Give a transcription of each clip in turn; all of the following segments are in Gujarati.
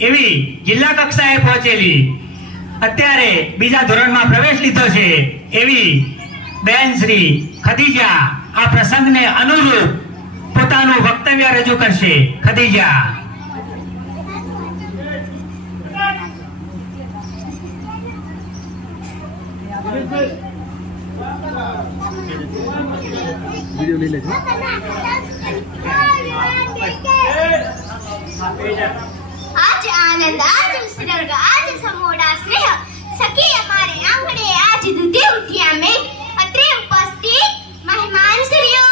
એવી જિલ્લા કક્ષાએ પહોંચેલી, અત્યારે બીજા ધોરણમાં પ્રવેશ લીધો છે એવી બેન શ્રી ખદીજા આ પ્રસંગને અનુરૂપ પોતાનું વક્તવ્ય રજૂ કરશે. ખદીજા. वीडियो ले लेજો. आज आनंद, आज उसरग, आज समोड़ा स्नेह, सखी हमारे आंगणे आज दूधे उठिया में अत्रे उपस्थित મહેમાન શ્રીઓ,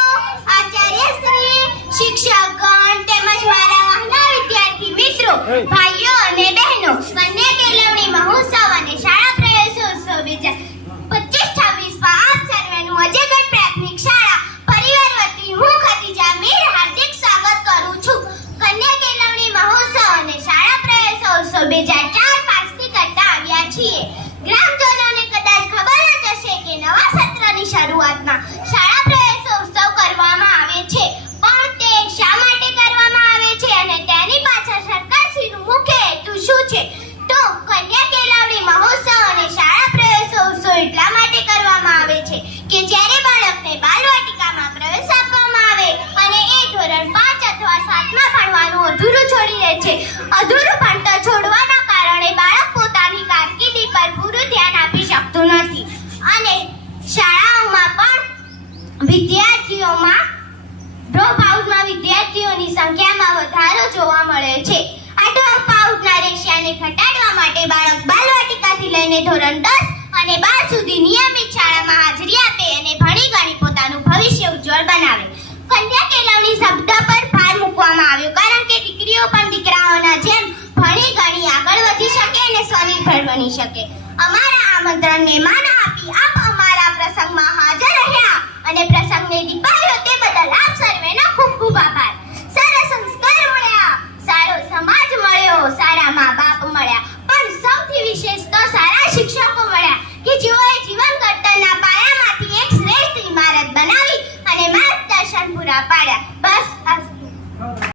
આચાર્ય શ્રી, શિક્ષકગણ તેમજ મારા વહાલા વિદ્યાર્થી મિત્રો, ભાઈઓ અને બહેનો, કન્યા કેળવણી મહોત્સવ અને શાળા પ્રવેશોત્સવ 2025-26 આપ સર્વેનું અજયગઢ પ્રાથમિક શાળા પરિવાર વતી હું ખદીજા મીર હાર્દિક સ્વાગત કરું છું. કન્યા કેળવણી મહોત્સવ અને શાળા પ્રવેશોત્સવ 2004-5થી કરતા આવ્યા છીએ. ગ્રામજનોને કદાચ ખબર જ હશે કે નવા સત્રની શરૂઆતમાં શાળા પ્રવેશોત્સવ કરવામાં આવે છે, પણ તે શા માટે કરવામાં આવે છે અને તેની પાછળ સરકારશ્રીનું મુખ્ય હેતુ શું છે? તો કન્યા કેળવણી મહોત્સવ અને શાળા પ્રવેશોત્સવ એટલા માટે કરવામાં આવે છે કે જ્યારે બાળકને બાલવાટિકામાં પ્રવેશ આપવામાં આવે અને એ ધોરણ 5 અથવા 7માં ભણવાનું અધૂરું છોડી દે છે. અધૂરું ભણતર છોડવાના કારણે બાળક પોતાની કારકિર્દી પર પૂરું ધ્યાન આપી શકતું નથી અને શાળાઓમાં પણ વિદ્યાર્થીઓમાં વિદ્યાર્થીઓની સંખ્યામાં વધારો જોવા મળે છે. આ ડ્રોપઆઉટના રેશિયાને ઘટાડવા માટે બાળક બાલવાટિકાથી લઈને ધોરણ 10 અને 12 સુધી નિયમિત શાળામાં હાજરી આપે અને ભણી ગણી પોતાનું ભવિષ્ય ઉજ્જવળ બનાવે. કન્યા કેળવણી શબ્દ પર ભાર મૂકવામાં આવ્યો કારણ કે દીકરીઓ પણ દીકરાઓના જેમ ભણી ગણી આગળ વધી શકે અને સ્વનિર્ભર બની શકે. અમારા આમંત્રણને માન આપી આપ